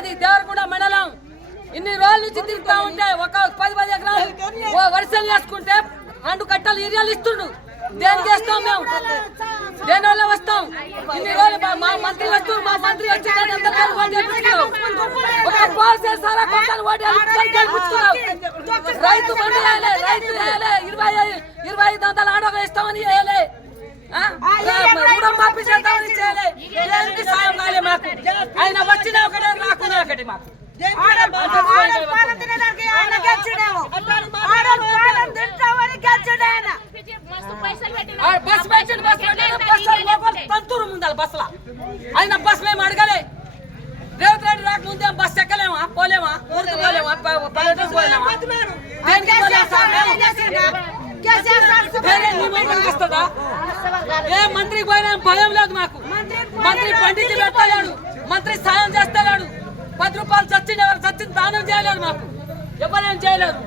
మాది దేవరగూడ మండలం. ఇన్ని రోజుల నుంచి తిరుగుతా ఉంటే ఒక పది పది ఎకరాలు ఓ వరుసలు వేసుకుంటే రెండు కట్టలు ఇరియాలు ఇస్తుండు. దేనికి వేస్తాం మేము? దేని వల్ల వస్తాం? ఇన్ని రోజులు మా- మంత్రి వస్తూ మా మంత్రి వచ్చి ఒక పోల్సే సారా కొట్టాను ఓటు రైతు బంధు వేయలే రైతు వేయాలి. ఇరవై ఐ- ఇరవై ఐదు వందల ఆడవ ఇస్తామని వేయలే. రుణం మాఫీ చేద్దామని చేయలే. సాయం కాలే మాకు? ఆయన వచ్చిన ఒకటే ఒకటి మాకు. పైసలు పెట్టిన బస్ బస్ బస్ తంతురు ముందాలి బస్సుల. ఆయన బస్ మేము అడగలే. రేవంత్ రెడ్డి రాకముందే బస్ ఎక్కలేమా? పోలేమా? ఊరికి పోలేమా? పల్లెటూరు పోలేమా? ఏ మంత్రికి పోయినా భయం లేదు మాకు. మంత్రి పండితులు పెట్టలేడు. మంత్రి సాయం చేస్తలేడు పది రూపాయలు చచ్చిన ఎవరు చచ్చిన దానం చేయలేదు మాకు. ఎవరేం చేయలేరు